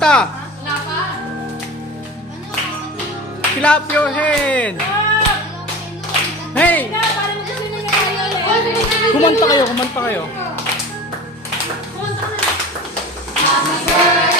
Ta! Wala pa. Clap your hand! Hey! Parang gusto niya ngayon. Kumanta kayo, kumanta kayo. Kumanta ka na.